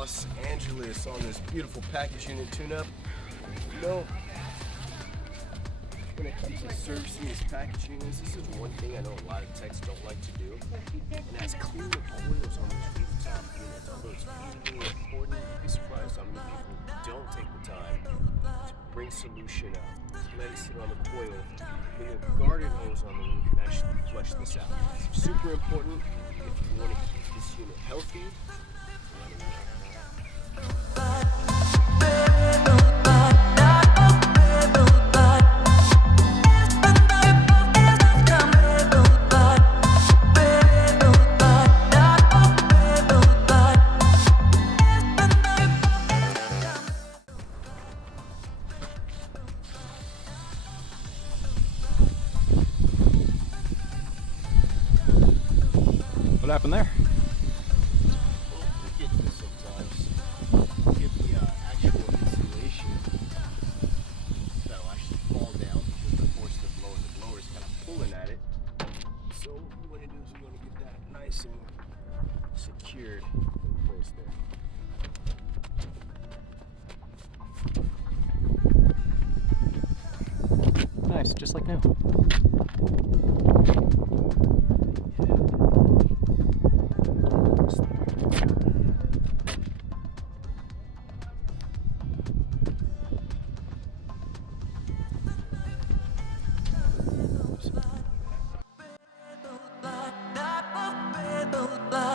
Los Angeles on this beautiful package unit tune-up. You know, when it comes to servicing these package units, this is one thing I know a lot of techs don't like to do, and that's clean the coils on those rooftop units. Although it's really important, you'd be surprised how many people don't take the time to bring solution out, let it sit on the coil, bring a garden hose on the roof, and actually flush this out. It's super important if you want to keep this unit healthy. What happened there? We get this sometimes. Give the actual insulation that'll actually fall down because the force of the blower is kind of pulling at it. So what we want to do is we want to get that nice and secured in place there. Nice, just like new. Bye.